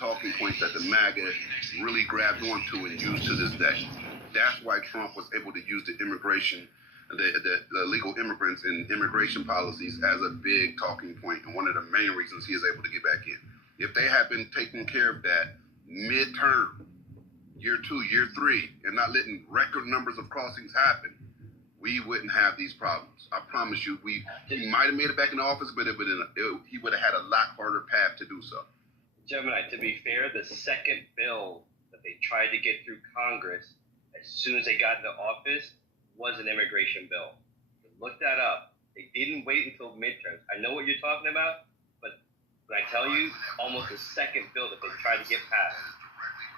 talking points that the MAGA really grabbed onto and used to this day. That's why Trump was able to use the immigration, the illegal immigrants and immigration policies as a big talking point, and one of the main reasons he is able to get back in. If they had been taking care of that midterm, year 2, year 3, and not letting record numbers of crossings happen, we wouldn't have these problems. I promise you, he might have made it back in the office, but he would have had a lot harder path to do so. Gemini, to be fair, the second bill that they tried to get through Congress as soon as they got into office was an immigration bill. Look that up. They didn't wait until midterms. I know what you're talking about, but when I tell you, almost the second bill that they tried to get passed,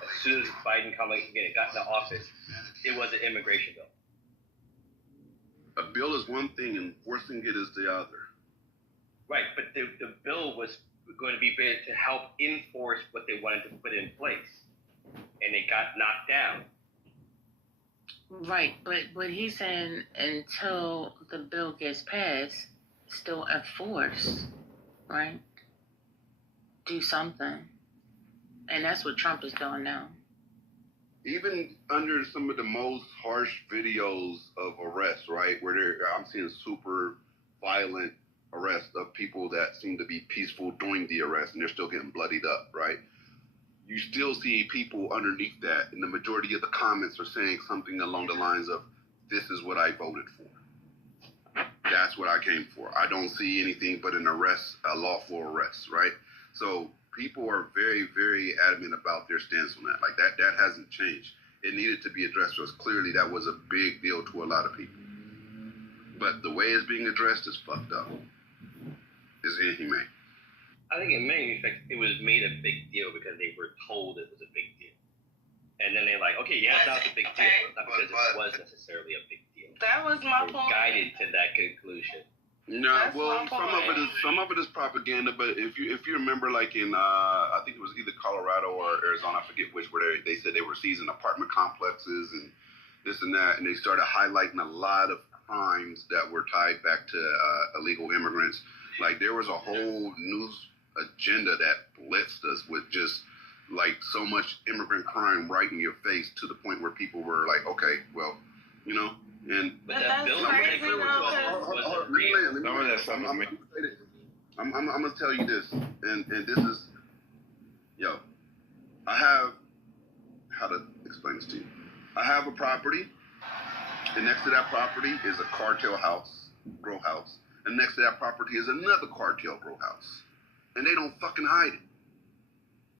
as soon as Biden got into office, it was an immigration bill. A bill is one thing, enforcing it is the other. Right, but the bill was going to be to help enforce what they wanted to put in place, and it got knocked down. Right, but he's saying until the bill gets passed, still enforce, right? Do something. And that's what Trump is doing now. Even under some of the most harsh videos of arrests, right, where I'm seeing super violent arrests of people that seem to be peaceful during the arrest, and they're still getting bloodied up, right? You still see people underneath that, and the majority of the comments are saying something along the lines of, this is what I voted for. That's what I came for. I don't see anything but an arrest, a lawful arrest, right? So people are very, very adamant about their stance on that. Like, that hasn't changed. It needed to be addressed, because clearly that was a big deal to a lot of people. But the way it's being addressed is fucked up. It's inhumane. I think in many respects it was made a big deal because they were told it was a big deal. And then they're like, okay, yeah, it's not a big deal. Not because it was necessarily a big deal. That was my point. Guided to that conclusion. No, well, some of it is propaganda. But if you remember, like in I think it was either Colorado or Arizona, I forget which, where they said they were seizing apartment complexes and this and that, and they started highlighting a lot of crimes that were tied back to illegal immigrants. Like, there was a whole news agenda that blitzed us with just like so much immigrant crime right in your face, to the point where people were like, okay, well, you know. And but that bill I'm gonna tell you this, and this is, I have, how to explain this to you. I have a property, and next to that property is a cartel grow house, and next to that property is another cartel grow house, and they don't fucking hide it.